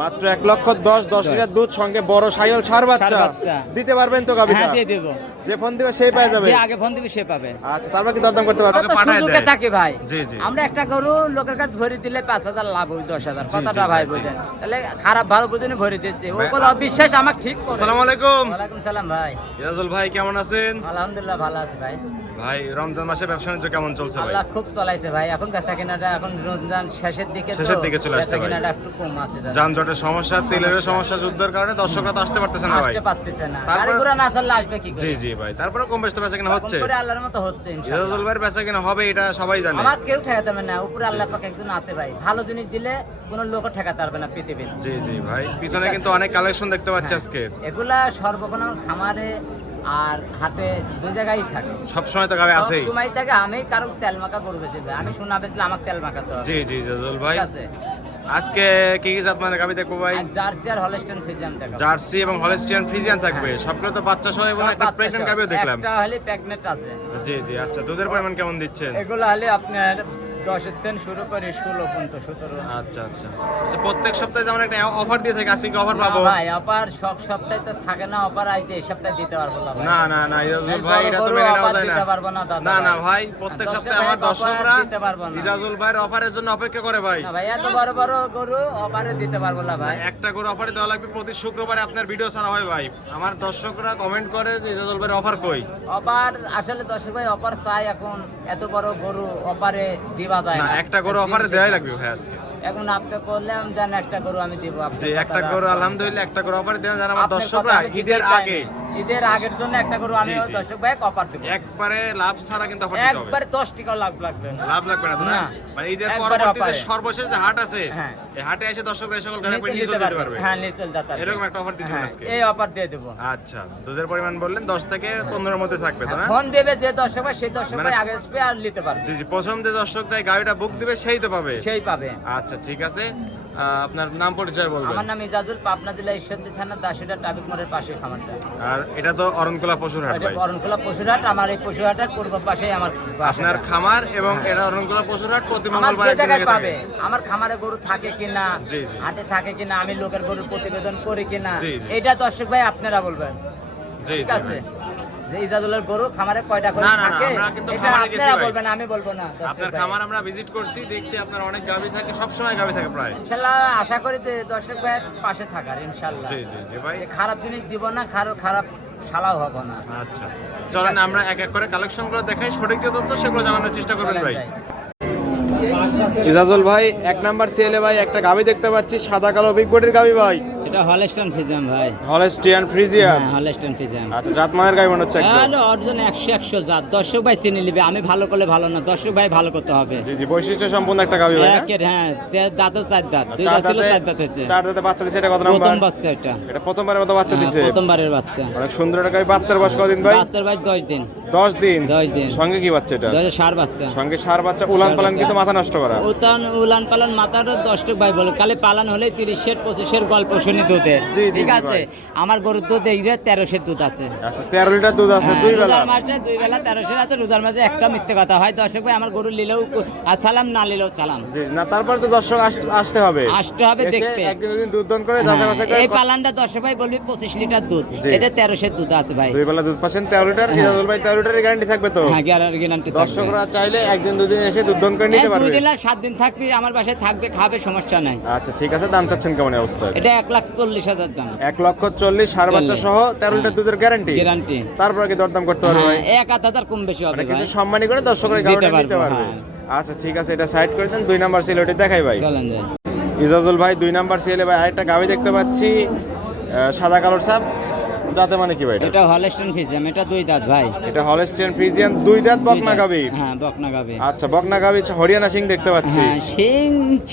মাত্র 1,10,000 দুধ সঙ্গে বড় সাইওয়াল ষাঁড় বাচ্চা দিতে পারবেন তো গাবিটা? হ্যাঁ দিয়ে দেব। যে ফোন দিবে সেই পেয়ে যাবে। যে আগে ফোন দিবে সে পাবে। আচ্ছা তারপর কি দরদাম করতে পারবে? সুযোগে থাকে ভাই। জি জি। আমরা একটা গরু লোকের কাছে ভরি দিলে 5,000 লাভ হয় 10,000 কথাটা ভাই বুঝেন। তাহলে খারাপ ভালো বুঝেনি ভরি দিচ্ছে। ওগুলো অবিশ্বাস আমাকে ঠিক করে। আসসালামু আলাইকুম। ওয়ালাইকুম সালাম ভাই। ইয়াজুল ভাই কেমন আছেন? আলহামদুলিল্লাহ ভালো আছি ভাই। ভাই রমজান মাসে ব্যবসা বাণিজ্য কেমন চলছে ভাই? আল্লাহ খুব চলাইছে ভাই। এখন বেচা কেনাটা এখন রমজান শেষের দিকে তো শেষের দিকে চলে আসছে বেচা ভাই। কেনাটা একটু কম আছে দাদা। যানজটের সমস্যা, তেলের সমস্যা, যুদ্ধের কারণে দর্শকরা তো আসতে পারতেছে না ভাই। আসতে পারতেছে না। তারপর- গাড়ি ঘোড়া না চললে আসবে কি করে? জি জি ভাই, তারপরে কম বেশি তো বেচা কিনা হচ্ছে। কম করে আল্লাহর মতো হচ্ছে ইনশাআল্লাহ। ইয়াজুল ভাইয়ের বেচা কিনা হবে এটা সবাই জানে। আমার কেউ ঠেকাতে পারবে না, উপরে আল্লাহ পাক একজন আছে ভাই। ভালো জিনিস দিলে কোনো লোকও ঠেকাতে পারবে না পৃথিবীর। জি জি ভাই, পিছনে কিন্তু অনেক কালেকশন দেখতে পাচ্ছি হ্যাঁ। আজকে। এগুলা সর্বক্ষণ আমার খামারে আর হাটে দুই জায়গায় থাকে। সব সময় তো গাবে আছেই। সব সময় থাকে। আমি কারো তেল মাখা গরু বেচি ভাই। আমি সোনা বেচলে আমাকে তেল মাখাতে হবে। জি জি ইয়াজুল ভাই, ঠিক আছে। আজকে কি কি জাত মানের গাবি দেখবো ভাই? আর জার্সি আর হলস্টাইন ফ্রিজিয়ান দেখাবো। জার্সি এবং হলস্টিয়ান ফ্রিজিয়ান থাকবে। সবগুলো তো বাচ্চা সহ এবং সব একটা বাচ্চা প্রেগন্যান্ট সব। গাবিও দেখলাম। একটা হলে প্রেগন্যান্ট আছে। জি জি। আচ্ছা দুধের পরিমাণ কেমন দিচ্ছেন? এগুলো হলে আপনার 10 থেকে শুরু করে 16 পর্যন্ত 17। আচ্ছা আচ্ছা। আচ্ছা প্রত্যেক সপ্তাহে যেমন একটা অফার দিয়ে থাকে, আজকে কি অফার না পাবো? ভাই অপার সব সপ্তাহে তো থাকে না অপার। আইতে এই সপ্তাহে দিতে পারবো না ভাই। না না না ইজাজুল ভাই, এটা তো বড় মেনে নেওয়া অফার যায় দিতে না। পারবো না দাদা না না ভাই। ভাই, প্রত্যেক দর্শক সপ্তাহে আমার ভাই দর্শকরা অফার দিতে পারবো না। ইজাজুল ভাইয়ের অফারের জন্য অপেক্ষা করে ভাই। না ভাই এত বড় বড় গরু অফারে দিতে পারবো না ভাই। একটা করে অফারে দেওয়া লাগবে প্রতি শুক্রবারে আপনার ভিডিও ছাড়া হয় ভাই। আমার দর্শকরা কমেন্ট করে যে ইজাজুল ভাইয়ের অফার কই? অফার আসলে দর্শক ভাই অফার চাই এখন। এত বড় গরু অফারে দিবা যায় না না। একটা করে অফারে দেওয়াই লাগবে ভাই আজকে। এখন আপনি করলাম জান একটা গরু আমি দিব আপনি। যে একটা করে আলহামদুলিল্লাহ একটা করে অফারে দেওয়া যারা আমার দর্শকরা ঈদের আগে, ঈদের আগের জন্য একটা গরু আমি জি, জি। দর্শক ভাই অফার দেব। একবারে লাভ ছাড়া কিন্তু অফার দিতে হবে। একবারে 10 টাকা লাভ লাগবে না। লাভ লাগবে না তো না? না। মানে ঈদের একবারে পরবর্তীতে অফারে। সর্বশেষ যে হাট আছে, হ্যাঁ। এই হাটে এসে দর্শকরা এই সকল গাড়ি নিতে নিয়ে চলে যেতে পারবে। হ্যাঁ নিয়ে চল যেতে পারবে। এরকম একটা অফার দিতে হ্যাঁ, আজকে। এই অফার দিয়ে দেব। আচ্ছা দুধের পরিমাণ বললেন 10 থেকে 15 এর মধ্যে থাকবে তো না? ফোন দেবে যে দর্শক ভাই সেই দর্শক ভাই মানে- আগে আসবে আর নিতে পারবে। জি জি, প্রথম যে দর্শকরা এই গাড়িটা বুক দিবে সেই তো পাবে। সেই পাবে। আচ্ছা ঠিক আছে, আপনার নাম পরিচয় বলবেন। আমার নাম ইজাজুল, পাবনা জেলা ঈশ্বরদী থানা দাসুরা ট্রাফিক মোড়ের পাশে খামারটা। আর এটা তো অরণকুলা পশুর হাট এটা ভাই। বরণখোলা পশুরহাট। আমার এই পশুরহাটের পূর্ব পাশেই আমার বাসা। আপনার খামার এবং এটা অরণকুলা পশুর হাট প্রতি আমার মঙ্গলবার যে এক জায়গায় জায়গায় পাবে থাকে। আমার খামারে গরু থাকে কিনা, জি, জি। হাটে থাকে কিনা, আমি লোকের গরুর প্রতিবেদন করি কিনা, জি, জি। এটা দর্শক ভাই আপনারা বলবেন। জি ঠিক জি আছে। ভাই। যে ইজাজুলের গরু খামারে কয়টা করে না, না, না, থাকে আমরা কিন্তু এটা খামারে গেছি আপনারা ভাই। বলবেন, আমি বলবো না দর্শক আপনার ভাই। খামার আমরা ভিজিট করছি, দেখছি আপনার অনেক গাভী থাকে, সব সময় গাভী থাকে প্রায়। ইনশাআল্লাহ আশা করি যে দর্শক ভাইয়ের পাশে থাকার ইনশাআল্লাহ। জি জি জি ভাই। যে খারাপ জিনিস দিব না, খারাপ শালাও হব না। আচ্ছা চলেন আমরা এক এক করে কালেকশন গুলো দেখাই, সঠিক যে তথ্য সেগুলো জানানোর চেষ্টা করবেন চলেন ভাই। যাই। ইজাজুল ভাই 1 নাম্বার সিএলে ভাই একটা গাবি দেখতে পাচ্ছি, সাদা কালো বিগ বডির গাবি ভাই। এটা হলস্টাইন ফ্রিজিয়ান ভাই। Holstein Friesian. হ্যাঁ হলস্টাইন ফ্রিজিয়ান। আচ্ছা জাত মানের গাবি মনে হচ্ছে একদম। হ্যাঁ অর্জন 100 জাত। দর্শক ভাই চিনে নিবে। আমি ভালো করলে ভালো না, দর্শক ভাই ভালো করতে হবে। জি জি, বৈশিষ্ট্য সম্পূর্ণ একটা গাবি ভাই না? হ্যাঁ দাঁতও 4 দাঁত। দুই চার দাঁত ছিল, দাঁতে- 4 দাঁত হয়েছে। চার দাঁতে বাচ্চা দিছে, এটা কত নাম্বার? প্রথম বাচ্চা এটা। এটা প্রথমবারের মতো বাচ্চা দিছে। প্রথমবারের বাচ্চা। অনেক সুন্দর একটা গাবি। বাচ্চার বয়স কতদিন ভাই? বাচ্চার বয়স 10 দিন। 10 দিন। 10 দিন। সঙ্গে কি বাচ্চা এটা? 10 ষাঁড় বাচ্চা। সঙ্গে ষাঁড় বাচ্চা। উলান পালান কিন্তু মাথা নষ্ট করা। উলান পালান মাথার 10 টাকা ভাই বলে। কালে পালান হলে 30 25 গল্প শুনি দুধের। জি, জি, ঠিক জি আছে। ভাই। আমার গরুর দুধ এই 13 দুধ আছে। আচ্ছা 13 লিটার দুধ আছে হ্যাঁ, দুই বেলা। রোজার মাসে 2 বেলা 13 আছে। রোজার মাসে একটা মিথ্যে কথা হয়। দর্শক ভাই আমার গরু নিলেও সালাম, না নিলেও সালাম। জি না, তারপরে তো দর্শক আসতে হবে। আসতে হবে এসে দেখতে। একদিন দুদিন দুধ দন করে যাচাই বাছাই করে এই পালানটা দর্শক ভাই বলবি 25 লিটার দুধ। জি। এটা 13 দুধ আছে ভাই। দুই বেলা দুধ পাচ্ছেন 13 লিটার। ইজাজুল ভাই 13 লিটারের গ্যারান্টি থাকবে তো? হ্যাঁ গ্যারান্টি থাকবে। দর্শকরা চাইলে একদিন দুদিন এসে দুধ দন করে নিতে 2 পারবে। দিন আর 7 দিন থাকবি আমার বাসায়, থাকবে খাবে, সমস্যা নাই। আচ্ছা ঠিক আছে, দাম চাচ্ছেন কেমন এই অবস্থায়? এটা 1,40,000 দাম। 1,40,000 ষাঁড় বাচ্চা সহ 13 লিটার দুধের গ্যারান্টি। গ্যারান্টি। তারপর কি দরদাম করতে পারবে ভাই? 1,000 কম বেশি হবে মানে ভাই। কিছু সম্মানী করে দর্শকরা দিতে গাড়িটা পারবো, নিতে পারবে। হ্যাঁ। আচ্ছা ঠিক আছে, এটা সাইড করে দেন। 2 নাম্বার সিএল ওটা দেখাই ভাই। চলেন যাই। ইজাজুল ভাই 2 নাম্বার সিএলে ভাই আরেকটা গাবি দেখতে পাচ্ছি, সাদা কালোর ছাপ। যাতে মানে কি ভাই এটা? এটা হলস্টাইন ফ্রিজিয়ান। এটা 2 দাঁত ভাই। এটা হলস্টিয়ান ফ্রিজিয়ান 2 দাঁত বকনা গাবি। হ্যাঁ বকনা গাবে। আচ্ছা বকনা গাবি, হরিয়ানা সিং দেখতে পাচ্ছি। হ্যাঁ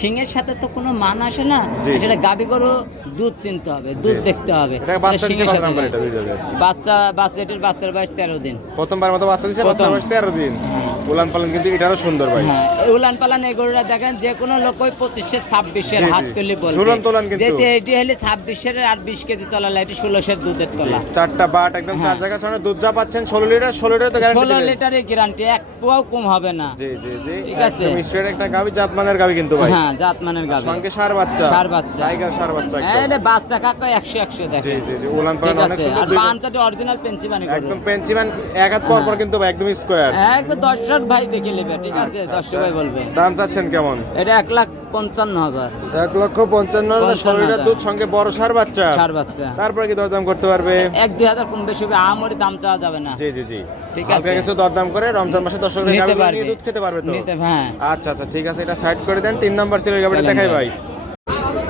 সিংয়ের সাথে তো কোনো মান আসে না। জি। সেটা গাবি গরু দুধ চিনতে হবে, দুধ দেখতে হবে। এটা বাচ্চা দিচ্ছে শিংয়ের কত সাথে নাম্বার যায়। এটা? 2 দাঁতের বাচ্চাটির বাচ্চার বয়স 13 দিন। প্রথমবার মতো বাচ্চা দিচ্ছে, প্রথম। বাচ্চার বয়স 13 দিন। হ্যাঁ। উলান পালান কিন্তু এটারও সুন্দর ভাই। হ্যাঁ এই উলান পালান এই গরুটা দেখেন যে কোনো লোক ওই 25 26 জি, হাত জি। তুলে বলবে ঝুলন তোলান কিন্তু। যেতে এটি হলে 26 আর 20 কেজি তলা লাগে, এটি 16 দুধের তলা। চারটা বাট একদম চার হ্যাঁ। জায়গা ছাড়া দুধ যা পাচ্ছেন 16 লিটার, 16 লিটার তো গ্যারান্টি 16 দিবেন। লিটারের গ্যারান্টি, এক পোয়াও কম হবে না। জি জি জি ঠিক আছে। একদম স্ট্রেট একটা গাবি, জাতমানের গাবি কিন্তু ভাই। হ্যাঁ জাতমানের গাভী। সঙ্গে ষাঁড় বাচ্চা, ষাঁড় বাচ্চা। টাইগার ষাঁড় বাচ্চা হ্যাঁ একদম। এটা বাচ্চা কাকা 100 জি দেখেন। জি জি উলান ঠিক পালান অনেক আছে। সুন্দর। আর বাচ্চাটি অরিজিনাল পেন্সিবানি গরু। একদম পেন্সিমান এক হাত পর পর হ্যাঁ। কিন্তু ভাই একদম স্কয়ার। একদম 10 ভাই দেখে নেবে, ঠিক আছে? 10 ভাই বলবে। দাম চাচ্ছেন কেমন? এটা 1,55,000 1,55,000 16 লিটার দুধ, সঙ্গে বড় ষাঁড় বাচ্চা। ষাঁড় বাচ্চা। তারপরে কি দরদাম করতে পারবে? 1-2 হাজার কম বেশি হবে, আমরি দাম চাওয়া যাবে না। জি জি জি ঠিক হালকা আছে। কিছু দরদাম করে রমজান মাসে দর্শকরা নিতে গাভী পারবে। নিয়ে দুধ খেতে পারবে তো? নিতে, হ্যাঁ। আচ্ছা আচ্ছা ঠিক আছে, এটা সাইড করে দেন। 3 নাম্বার সিরিয়াল গাভীটা চলেন দেখাই ভাই। ভাই।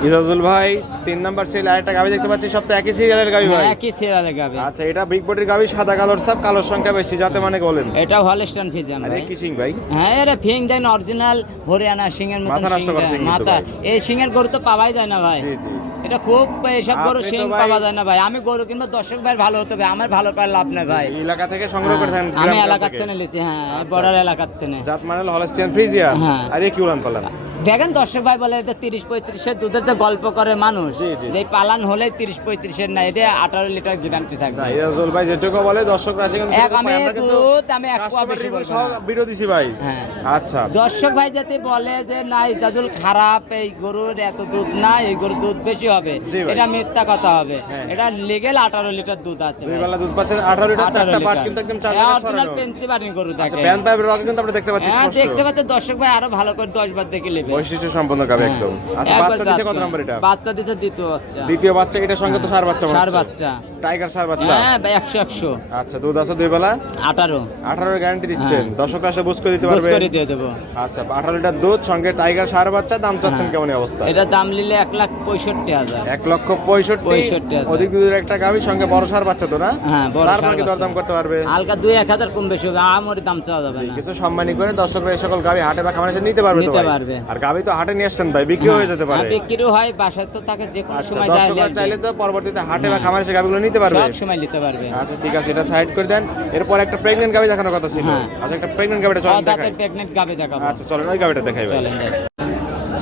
ইজাজুল ভাই 3 নাম্বার সিরিয়াল আরেকটা গাভী দেখতে পাচ্ছি, সব তো একই সিরিয়ালের গাভী ভাই। একই সিরিয়ালে গাবে। আচ্ছা এটা বিগ বডির গাভী, সাদা কালোর সাপ, কালোর সংখ্যা বেশি, যাতে মানে বলেন। এটা হলস্টাইন ফিজিয়াম আরে ভাই। কি সিং ভাই? হ্যাঁ এর ফিং দেন অরিজিনাল হরিয়ানা সিংহের মতন মাথা নষ্ট সিং করে দেয়, সিং কিন্তু মাথা। ভাই। এই সিংহের গরু তো পাওয়াই যায় না ভাই। জি জি এটা খুব এইসব গরু আপনি তো সিং ভাই- পাওয়া যায় না ভাই। আমি গরু কিংবা দর্শক ভাই ভালো হতে হবে, আমার ভালো করে লাভ নেই ভাই। এই এলাকা থেকে সংগ্রহ করে থাকেন? আমি গ্রাম এলাকার থেকে? থেকে নিয়েছি, হ্যাঁ আচ্ছা। বর্ডার এলাকার থেকে। জাত মানে হলস্টিয়ান ফ্রিজিয়ান। হ্যাঁ। আর এ কি উলান পালান? দেখেন দর্শক ভাই বলে যে 30-35 দুধের যে গল্প করে মানুষ, জি, জি। যে পালান হলে 30-35 না, এটা 18 লিটার গ্যারান্টি থাকবে। না ইজাজুল ভাই যেটুকু বলে দর্শক রাশি কিন্তু এক আমি দুধ আমি এক পোয়া বেশি বলবো না। ভিডিও দিছি ভাই। হ্যাঁ। আচ্ছা দর্শক ভাই যাতে বলে যে না ইজাজুল খারাপ, এই গরুর এত দুধ না, এই গরুর দুধ বেশি হবে, জি ভাই। এটা মিথ্যা কথা হবে। হ্যাঁ। এটা লিগেল 18 লিটার দুধ আছে দুই ভাই। বেলা দুধ পাচ্ছেন 18 লিটার, 18 চারটা পাট লিটার। কিন্তু একদম চার জায়গায় অরিজিনাল সরানো। পেন্সিবানি গরু আচ্ছা থাকে। ব্যান পাইপের রকে কিন্তু আমরা দেখতে পাচ্ছি হ্যাঁ স্পষ্ট। দেখতে পাচ্ছে দর্শক ভাই, আরো ভালো করে 10 বার দেখে নেবে। বৈশিষ্ট্য সম্পন্ন গাবে হ্যাঁ। একদম। আচ্ছা একবার বাচ্চা দিছে জাত কত করে। নাম্বার এটা? বাচ্চা দিছে দ্বিতীয় বাচ্চা। দ্বিতীয় বাচ্চা, এটার সঙ্গে তো ষাঁড় বাচ্চা মনে ষাঁড় হচ্ছে। বাচ্চা। টাইগার ষাঁড় বাচ্চা। হ্যাঁ ভাই 100 আচ্ছা দুধ আছে দুই বেলা, 18 18 এর গ্যারান্টি দিচ্ছেন। হ্যাঁ। দর্শকরা এসে বুঝ করে দিতে বুঝ পারবে। করে দিয়ে দেবো। আচ্ছা 18 লিটার দুধ, সঙ্গে টাইগার ষাঁড় বাচ্চা, দাম চাচ্ছেন হ্যাঁ। কেমন এই অবস্থা? এটা দাম নিলে 1,65,000। 1,65,000 65,000 অধিক দুধের একটা গাভী, সঙ্গে বড় ষাঁড় বাচ্চা তো না? হ্যাঁ বড় তারপর ষাঁড় কি বাচ্চা। দরদাম করতে পারবে? হালকা 2-1 হাজার কম বেশি হবে, আমার দাম চাওয়া যাবে জি, না। কিছু সম্মানী করে দর্শকরা এই সকল গাভী হাটে বা খামারে এসে নিতে পারবে তো নিতে ভাই? পারবে। আর গাভী তো হাটে নিয়ে আসছেন ভাই, বিক্রি হয়ে যেতে পারে। হ্যাঁ, বিক্রিও হয়, বাসায় তো থাকে, যে কোনো আচ্ছা সময় দর্শকরা চাইলে তো পরবর্তীতে হাটে বা খামারে এসে গাভীগুলো নিতে পারবে। সব সময় নিতে পারবে। আচ্ছা ঠিক আছে, এটা সাইড করে দেন। এরপর একটা প্রেগন্যান্ট গাভী দেখানোর কথা ছিল। হ্যাঁ। আচ্ছা একটা প্রেগন্যান্ট গাভীটা চলেন দেখাই। দাঁতের প্রেগনেন্ট গাবে দেখাবো। আচ্ছা চলেন ওই গাভীটা দেখাই ভাই। চলেন যাই।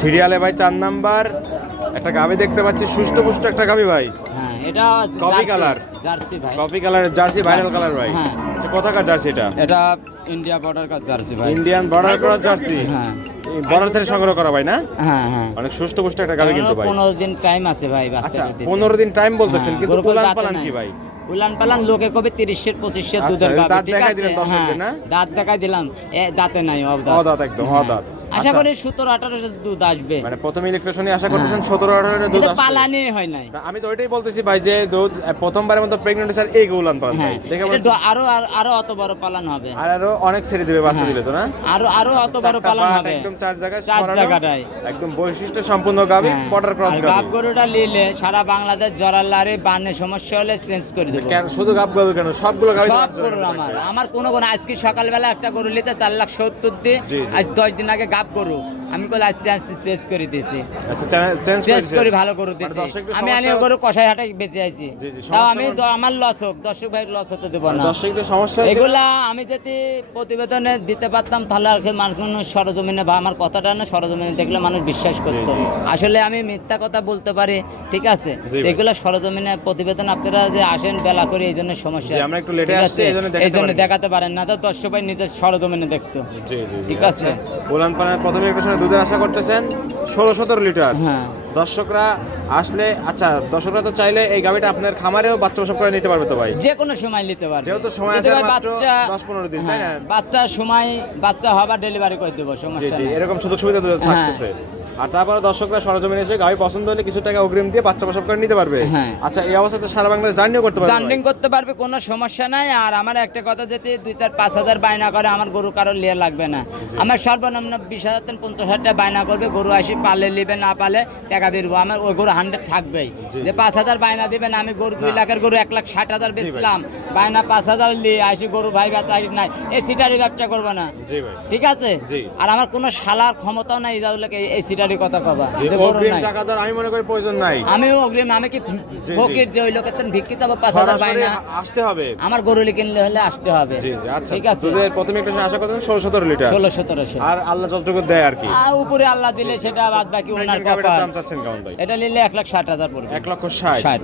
সিরিয়ালে ভাই 4 নাম্বার একটা গাভী দেখতে পাচ্ছি, সুষ্ঠু পুষ্ট একটা গাভী ভাই। হ্যাঁ এটা কফি জার্সি, কালার। জার্সি ভাই। কফি কালারের জার্সি, ভাইরাল জার্সি, কালার ভাই। হ্যাঁ। আচ্ছা কোথাকার জার্সি এটা? এটা ইন্ডিয়া বর্ডার কাজ জার্সি ভাই। ইন্ডিয়ান বর্ডার করা জার্সি। হ্যাঁ বর্ডার থেকে সংগ্রহ করা ভাই না? হ্যাঁ হ্যাঁ। অনেক সুষ্ঠু পুষ্ট একটা গাভী কিন্তু ভাই। 15 দিন টাইম আছে ভাই আচ্ছা বাচ্চা দিতে। 15 দিন টাইম বলতেছেন, হ্যাঁ, কিন্তু গরু উলান দাঁতে পালান নাই। কি ভাই? উলান পালান লোকে কবে 30-25 দুধের আচ্ছা, গাবে, দাঁত ঠিক দেখাই আছে? দিলেন দর্শকদের, না? হ্যাঁ, দাঁত দেখাই দিলাম, দাঁতে নাই অবদাঁত। অদাঁত একদম, হ্যাঁ। অদাঁত। আশা আচ্ছা। করি 17-18 দুধ আসবে। মানে প্রথম ইলেকট্রিশনে আশা করতেছেন 17-18 দুধ এটা আসবে। পালানি হয় নাই। তা আমি তো ওইটাই বলতেছি ভাই, যে দুধ প্রথমবারের মতো প্রেগন্যান্ট স্যার এই উলান পালান ভাই হ্যাঁ দেখে এটা মনে হচ্ছে- আরো অত বড় পালান হবে। আর আরো অনেক ছেড়ে দিবে বাচ্চা হ্যাঁ। দিলে তো না? আরো অত বড় চারটা পালান পাট হবে। একদম চার জায়গায় 4 ছড়ানো, জায়গাটায়। একদম বৈশিষ্ট্য সম্পূর্ণ গাভী, হ্যাঁ। বর্ডার ক্রস আর গাব গাভী। গরুটা নিলে সারা বাংলাদেশ জরার লারে বানে সমস্যা হলে চেঞ্জ করে দেবো। কেন শুধু গাব গাভী কেন, সবগুলো গাভী সব গরু আমার কোনো আজকে সকালবেলা একটা গরু লিতে 4,70,000 দিয়ে, জি, জি। আজ 10 দিন আগে গাব গরু আমি কল আজ চেঞ্জ করে দিয়েছি, আচ্ছা চেঞ্জ চেঞ্জ করে ভালো গরু মানে দিয়েছি। দর্শক একটু আমি আনি সমস্যা- গরু কষাই হাটে বেঁচে আইছি, জি, জি, তাও সমস্যা আমি আমার লস হোক, দর্শক ভাই লস হতে দেবো না। দর্শক একটু সমস্যা হয়েছিল। এগুলা আমি যদি প্রতিবেদনে দিতে পারতাম তাহলে আর কি মানুষ সরজমিনে বা আমার কথাটা না সরজমিনে দেখলে মানুষ বিশ্বাস করতো। জি, জি। আসলে আমি মিথ্যা কথা বলতে পারি, ঠিক আছে? জি ভাই। এগুলা সরজমিনে প্রতিবেদন আপনারা যে আসেন বেলা করে এই জন্য সমস্যা, জি, আমরা একটু লেটে ঠিক আসছি, আছে? এই জন্য দেখাতে এই জন্য পারিনি। দেখাতে পারেন না, তো দর্শক ভাই নিজের সরজমিনে দেখতো। জি জি ঠিক আছে। উলান পালানের প্রথম ইলেকট্রিশনে দুধের আশা করতেছেন 16-17 লিটার। হ্যাঁ দর্শকরা আসলে, আচ্ছা দর্শকরা তো চাইলে এই গাভীটা আপনার খামারেও বাচ্চা প্রসব করে নিতে পারবে তো ভাই? যে কোনো সময় নিতে পারবে, যেহেতু সময় যদি আছে ভাই মাত্র বাচ্চা- 10-15 দিন, তাই না? হ্যাঁ, বাচ্চার সময় বাচ্চা হবার ডেলিভারি করে দেবো, জি সমস্যা জি নেই। এরকম সুযোগ সুবিধা তো থাকতেছে। আর তারপরে দর্শকরা সরজমিনে এসে গাভী পছন্দ হলে কিছু টাকা অগ্রিম দিয়ে বাচ্চা প্রসব করে নিতে পারবে। হ্যাঁ। আচ্ছা এই অবস্থাতে সারা বাংলাদেশ জার্নিও করতে পারবে জান্ডিং করতে পারবে, কোনো সমস্যা নাই। আর আমার একটা কথা, যদি 2-4-5 হাজার বায়না করে আমার গরু কারো লিয়ে লাগবে না। আমার সর্বনিম্ন 20,000 থেকে 50,000 টাকা বায়না করবে, গরু আসি পালে নিবে, না পালে টাকা দিয়ে দেবো। আমার ওই গরু 100 থাকবেই। যে 5,000 বায়না দিবেন, আমি গরু 2 লাখের গরু 1,60,000 বেচলাম, বায়না 5,000 নিয়ে আসি গরু ভাই বেচা নাই, এই সিটারি ব্যবসা করবো না, জি ভাই। ঠিক আছে? জি। আর আমার কোনো শালার ক্ষমতাও নাই ইজাজুলকে এই সিটারি এটারই কথা কবা যে যে গরু অগ্রিম নাই টাকা দেওয়ার আমি মনে করি প্রয়োজন নাই, আমিও অগ্রিম, আমি কি জি। ফকির যে ওই লোকের তেন ভিক্ষি চাবো 5,000 সরাসরি বাইনা? আসতে হবে। আমার গরু কিনলে হলে আসতে হবে। জি জি, আচ্ছা ঠিক আছে, দুধের প্রথমে একটু আশা করতেন 16-17 লিটার, 16-1700 আর আল্লাহ যতটুকু দেয় আর কি। উপরে আল্লাহ দিলে সেটা বাদ বাকি ওনার গাভীটার কপাল। দাম চাচ্ছেন কেমন ভাই? এটা নিলে 1,60,000 পড়বে। 1,60,000 60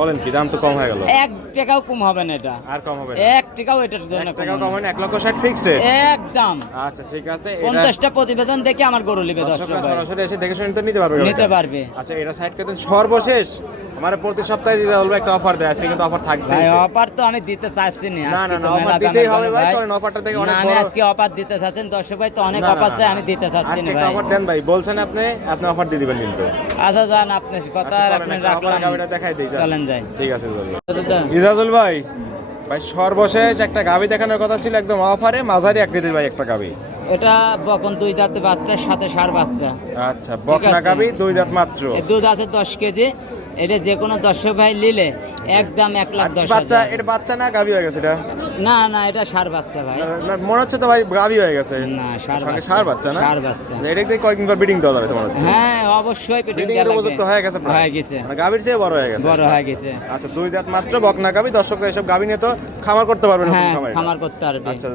বলেন কি, দাম তো কম হয়ে গেল। 1 টাকাও কম হবে না এটা, আর কম হবে না? 1 টাকাও এটার জন্য 1 টাকা কম কম হবে হয় না। না, 1,60,000 ফিক্সড রেট। একদম আচ্ছা ঠিক আছে, এটা 50টা প্রতিবেদন দেখে আমার গরু নিবে দর্শক দর্শকরা ভাই, সরাসরি এসে দেখে শুনে তো নিতে পারবে নিতে গাভীটা। পারবে। আচ্ছা এটা সাইড করে দেন। সর্বশেষ আমার প্রতি সপ্তাহে দিতে বলবো একটা অফার দেয়, আছে কিন্তু অফার থাকতেই ভাই আছে। অফার তো আমি দিতে চাচ্ছি না, না, আজকে না, তো অফার মেলা দিতেই দামের হবে দাম ভাই, ভাই। চলেন অফারটা থেকে না, অনেক আমি বড়। আজকে অফার দিতে চাচ্ছেন দর্শক ভাই, তো অনেক না, না, অফার আছে, না। আমি দিতে চাচ্ছি আজকে না একটা ভাই। অফার দেন ভাই, বলছেন আপনি অফার দিয়ে দিবেন কিন্তু। আচ্ছা যান, আপনি কথা আচ্ছা, আর চলেন, আপনি একটা offer রাখলাম, গাভীটা দেখাই দিই, যান। চলেন যাই। ঠিক আছে চলুন। ইজাজুল ভাই, ভাই সর্বশেষ একটা গাভী দেখানোর কথা ছিল একদম অফারে, মাঝারি আকৃতির ভাই একটা গাভী। এটা বকন 2 দাঁতে বাচ্চা, সাথে ষাঁড় বাচ্চা, আচ্ছা বকনা আছে। গাভী 2 দাঁত মাত্র। এর দুধ আছে 10 কেজি। এটা যে কোনো দর্শক ভাই নিলে একদম আর 1,10,000। বাচ্চা, এটা বাচ্চা না গাভী হয়ে গেছে এটা? না না, এটা ষাঁড় বাচ্চা ভাই। না, মনে হচ্ছে তো ভাই গাভী হয়ে গেছে। না, ষাঁড় সঙ্গে বাচ্চা। ষাঁড় বাচ্চা না? ষাঁড় বাচ্চা। এটা দিয়ে কয়েকদিন পর ব্রিডিং দেওয়া যাবে তোমার হচ্ছে? হ্যাঁ অবশ্যই পেটিং ব্রিডিং দেয়া এর লাগবে। উপযুক্ত হয়ে গেছে প্রায়? হয়ে গেছে, মানে গাভীর চেয়ে বড় হয়ে গেছে। বড় হয়ে গেছে। আচ্ছা 2 দাঁত মাত্র বকনা গাভী, দর্শকরা এসব গাভী নিয়ে তো খামার করতে পারবে না হ্যাঁ খামারে। খামার করতে পারবে। আচ্ছা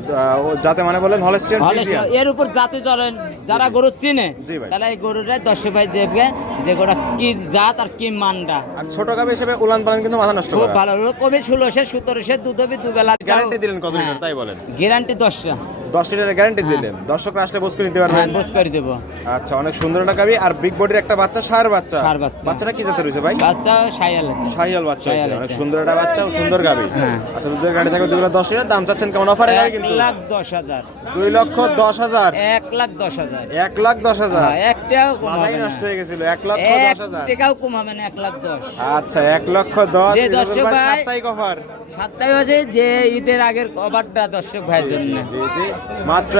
ও যাতে মানে বলেন হলস্টিয়ান হলে ফ্রিজিয়ান। এর উপর জাতি চলেন যারা গরু চিনে, জি ভাই। তাহলে এই গরুটাই দর্শক ভাই দেখবে যে গরুটা কি জাত আর কি মানটা। আর ছোট গাভী হিসেবে উলান পালান কিন্তু মাথা নষ্ট খুব করে। ভালো, কবি 1600 1700 দুধ হবে দুবেলা। গ্যারান্টি দিলেন কত লিটার তাই বলেন? গ্যারান্টি 10টা। 10 লিটারের গ্যারান্টি দিলেন, দর্শকরা আসলে বুঝ করে নিতে পারবেন। হ্যাঁ বুঝ করে দেবো। আচ্ছা অনেক সুন্দর একটা গাভী, আর বিগ বডির একটা বাচ্চা, ষাঁড় বাচ্চা। ষাঁড় বাচ্চা। বাচ্চাটা কি জাতের হয়েছে ভাই? বাচ্চা শাইয়াল আছে। শাহিয়াল বাচ্চা হয়েছে, শাহিয়াল অনেক আছে। সুন্দর একটা বাচ্চা ও সুন্দর গাভী। হ্যাঁ। আচ্ছা দুধের গাড়ি থাকবে 2,10 লিটার, দাম চাচ্ছেন কেমন অফারে গাভী কিন্তু? 1,10,000। 2,10,000। 1,10,000। 1,10,000 একটাও কম মাথাই হবে না। নষ্ট হয়ে গেছিল। এক 1,10,000 টাকাও কম হবে না, 1,10,000। আচ্ছা 1,10,000 যে দর্শক ভাই- সাপ্তাহিক অফার। সাতটাই হচ্ছে যে ঈদের আগের কভারটা দর্শক ভাইয়ের জন্য। জি জি মাত্র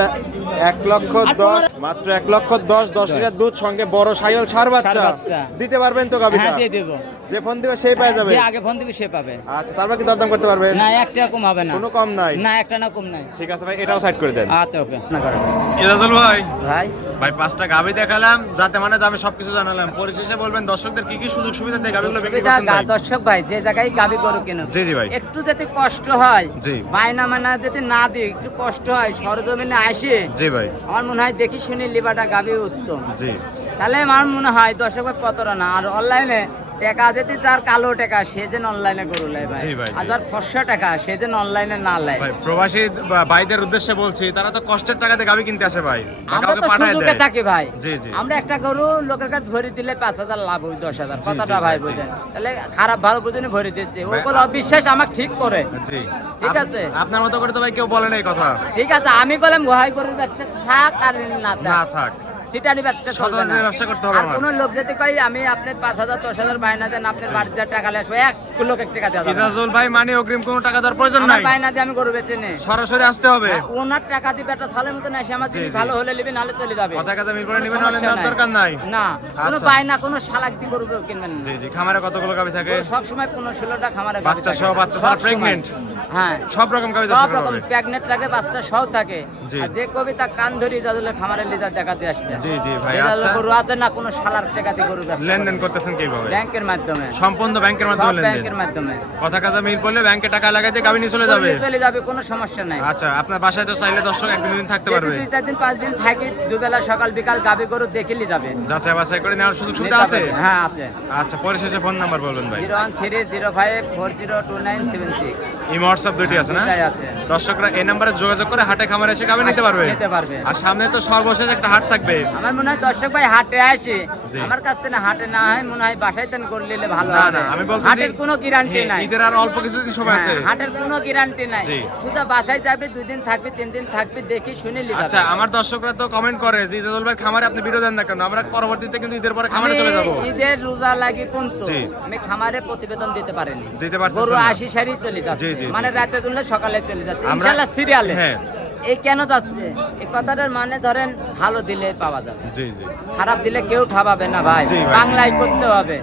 1,10,000, মাত্র 1,10,000 10 লিটার দুধ, সঙ্গে বড় শাহিয়াল ষাঁড় বাচ্চা। ষাঁড় বাচ্চা। দিতে পারবেন তো গাভীটা? হ্যাঁ দিয়ে দেবো। যে ফোন দিবে সেই পেয়ে যাবে। যে আগে ফোন দিবি সে পাবে। আচ্ছা তারপর কি দরদাম করতে পারবে? না একটা কম হবে না। কোনো কম নাই? না একটা না কম নাই। ঠিক আছে ভাই, এটাও সাইড করে দেন। আচ্ছা ওকে না করে ইজাজুল ভাই, ভাই। ভাই 5টা গাভী দেখালাম, যাতে মানে দামে সবকিছু জানালাম, পরিশেষে বলবেন দর্শকদের কি কি সুযোগ সুবিধা দিয়ে গাভীগুলো বিক্রি করছেন ভাই? দর্শক ভাই যে জায়গায় গাবি গরু কিনুক, জি জি ভাই। একটু যাতে কষ্ট হয়, জি। বায়না মানা যাতে না দিই, একটু কষ্ট হয়, সরজমিনে আসে, জি ভাই। আমার মনে হয় দেখি শুনি লিবাটা গাবি উত্তম। জি। তাহলে আমার মনে হয় দর্শক ভাই প্রতারণা। আর অনলাইনে টাকা যেতে যার কালো টাকা সে যেন অনলাইনে গরু লাই ভাই, জি ভাই, জি। আর যার ফর্সা টাকা সে যেন অনলাইনে না লাই। ভাই প্রবাসী ভাইদের উদ্দেশ্যে বলছি, তারা তো কষ্টের টাকাতে গাভী কিনতে আসে ভাই, বা আমরা কাউকে তো পাঠায় সুযোগে দেয়। থাকি ভাই। জি জি। আমরা একটা গরু লোকের কাছে ভরি দিলে 5,000 লাভ হয়, 10,000 জি, কথাটা জি, ভাই জি। বুঝেন। তাহলে খারাপ ভালো বুঝেনি ভরি দিচ্ছে, ভাই, ওগুলো অবিশ্বাস আমাকে ঠিক করে। জি। ঠিক আছে। আপনার মতো করে তো ভাই কেউ বলেন এই কথা। ঠিক আছে, আমি বললাম গোহাই গরুর ব্যবসা থাক আর না না থাক, থাক, সেটারই ব্যবসা চলবে না। সততার ব্যবসা করতে হবে আর আমার। কোনো লোক যদি কই আমি আপনার 5,000 10,000 বায়না দেন, আপনার বাড়িতে যা টাকা আসবে, এক লোক এক টাকা দেওয়া যাবে না। ইজাজুল ভাই মানে অগ্রিম কোনো টাকা দেওয়ার প্রয়োজন আমার নাই, বায়না দিয়ে আমি গরু বেচে নেই। সরাসরি আসতে হবে। ওনার টাকা দিবে একটা সালের মতন এসে আমার জিনিস জি, জি। ভালো হলে নিবি, নাহলে চলে যাবে। কথা কাজে মিল করে কোনো নেবেন, নাহলে সমস্যা নেওয়ার নাই। দরকার নাই। না কোনো আচ্ছা। বায়না, কোনো শালাক দিয়ে গরু কিনবেন না। জি জি। খামারে কতগুলো গাভী থাকে? সব সময় 15-16টা খামারে গাভী বাচ্চা থাকে। সহ, বাচ্চা সব ছাড়া সময়। প্রেগনেন্ট? হ্যাঁ সব রকম গাভী সব দর্শকরা রকম পাবে। প্রেগনেন্ট থাকে, বাচ্চা সহ থাকে। জি। আর যে কবিতা কান ধরি যাদের খামারে লিজার দেখাতে আসবে। জি জি ভাই। লিজার আচ্ছা, গরু আছে না, কোনো শালার টাকাতে গরু ব্যবসা লেনদেন করে। করতেছেন কিভাবে? ব্যাংকের মাধ্যমে, সম্পূর্ণ ব্যাংকের সব মাধ্যমে লেনদেন? ব্যাংকের মাধ্যমে। কথা কাজে মিল করলে ব্যাংকে টাকা লাগাইতে গাভী নিয়ে চলে যাবে? চলে যাবে, কোনো সমস্যা নাই। আচ্ছা, আপনার বাসায় তো চাইলে দর্শক একদিন দুদিন থাকতে যদি পারবে? 2-4 দিন 5 দিন থাকি, দুবেলা সকাল বিকাল গাভী গরু দেখেলি যাবে। যাচাই বাছাই করে নেওয়ার সুযোগ সুবিধা নিতে আছে? পারবে। হ্যাঁ আছে। আচ্ছা, পরিশেষে ফোন নাম্বার বলবেন ভাই। 01305402976 ইমো হোয়াটসঅ্যাপ দুইটি আছে না? দুটাই আছে। দর্শকরা এই নাম্বারে যোগাযোগ করে হাটে খামারে এসে গাভী নিতে পারবে? নিতে পারবে। আর সামনে তো সর্বশেষ একটা হাট থাকবে। আমার মনে হয় দর্শক ভাই হাটে আসে, জি। আমার কাছ থেকে হাটে না হয়, মনে হয় বাসায় তেন করে নিলে ভালো না হবে। না, আমি বলতেছি হাটের কোনো গ্যারান্টি হ্যাঁ, নাই। ঈদের আর অল্প কিছুদিন সময় আছে। হ্যাঁ, হাটের কোনো গ্যারান্টি নাই। জি। শুধু বাসায় যাবে, 2 দিন থাকবে, 3 দিন থাকবে, দেখি শুনে লিখে আচ্ছা, আমার দর্শকরা তো কমেন্ট করে যে ইজাজুল ভাই খামারে আপনি ভিডিও দেন না কেন? আমরা পরবর্তীতে কিন্তু ঈদের পরে খামারে চলে যাব। ঈদের রোজা লাগি কিন্তু জি। আমি খামারে প্রতিবেদন দিতে পারিনি। দিতে পারতেছেন গরু না? 80 সারি চলে যাচ্ছে, জি, জি, জি। মানে রাতে তুললে সকালে চলে যাচ্ছে, আমরা- ইনশাআল্লাহ সিরিয়ালে। হ্যাঁ। এই কেন যাচ্ছে এই কথাটার মানে ধরেন ভালো দিলে পাওয়া যাবে, জি জি। খারাপ দিলে কেউ ঠাবাবে না ভাই, জি ভাই। বাংলায় করতে হবে।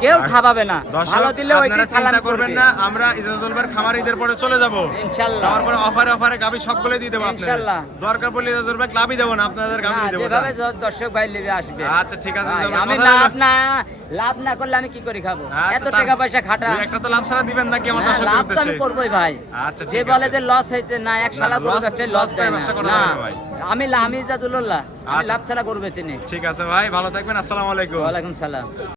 কেউ খাওয়াবে না, দর্শক, ভালো দিলে ওই আপনারা দিন সালাম চিন্তা করবেন করবে না, আমরা ইজাজুল ভাইয়ের খামার ঈদের পরে চলে যাব ইনশাআল্লাহ। যাওয়ার পরে অফারে গাবি সবগুলো দিয়ে দেবো আপনাদের। ইনশাআল্লাহ। দরকার পড়লে ইজাজুল ভাই লাভই দেবো না, আপনাদের গাবি না, দিয়ে দেবো। যেভাবে দর্শক ভাই নেবে আসবে। আচ্ছা ঠিক আছে, ভাই, ইজাজুল ভাই, আমি কথা লাভ না করলে আমি কি করে খাবো? আচ্ছা, এত টাকা পয়সা খাটা। দুই একটা তো লাভ ছাড়া দিবেন নাকি আমার হ্যাঁ, দর্শকদের লাভ তো আমি উদ্দেশ্যে? করবোই ভাই। আচ্ছা, যে ঠিক বলে আছে। যে লস হয়েছে না, এক না, শালা গরু loss- ব্যবসায় loss লস দেয় করে না। ব্যবসা করা না, যাবে না ভাই। আমি ইজাজুল্লাহ, আমি আচ্ছা। লাভ ছাড়া গরু বেচি নি। ঠিক আছে ভাই, ভালো থাকবেন, আসসালামু আলাইকুম। ওয়ালাইকুম সালাম।